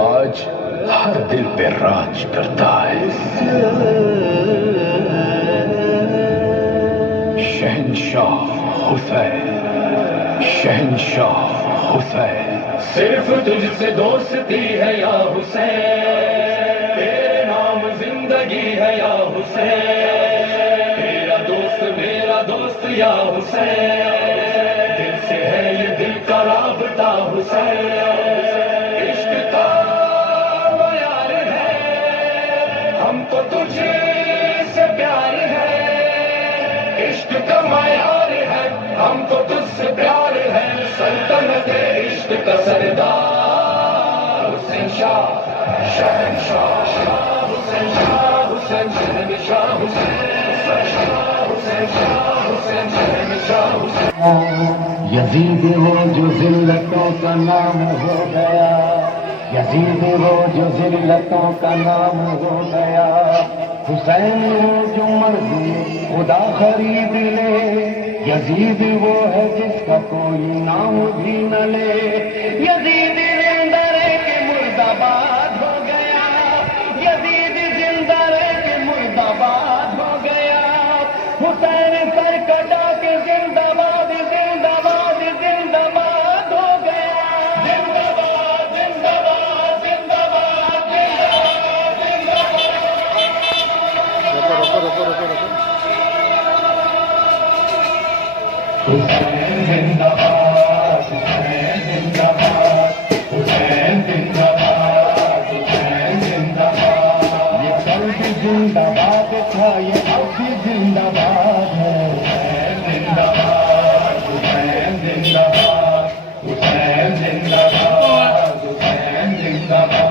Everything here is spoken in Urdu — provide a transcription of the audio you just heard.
آج ہر دل پہ راج کرتا ہے شہنشاہ حسین، شہنشاہ حسین۔ صرف تجھ سے دوستی ہے یا حسین، تیرے نام زندگی ہے یا حسین، تیرا دوست میرا دوست یا حسین، دل سے ہے یہ دل کا رابطہ حسین، عشق کا معیار ہے ہم کو تجھ سے پیار ہے، عشق کا معیار ہے ہم کو تجھ سے پیار ہے، سلطنت عشق کا سردار حسین شاہ، شہنشاہ شاہ حسین، شاہ حسین شہنشاہ حسین، شاہ حسین شاہ حسین شہنشاہ حسین۔ یزید وہ جو ذلتوں کا نام ہو گیا، یزید وہ جو ذلتوں کا نام ہو گیا، حسین وہ جو مرضی خدا خرید لے، یزید وہ ہے جس کا کوئی نام بھی نہ لے، یزید زندہ رہ کے مرد آباد ہو گیا، یزید زندہ رہ کے مرد آباد ہو گیا، حسین سر کٹا کے زندہ باد زندہ باد زندہ باد ہو گیا، زندہ باد زندہ باد زندہ باد زندہ باد، حسین زندہ باد، حسین زندہ باد، حسین زندہ باد، یہ کل بھی زندہ باد تھا، یہ اب بھی زندہ باد ہے، حسین زندہ باد، حسین زندہ باد، حسین زندہ باد، حسین زندہ باد۔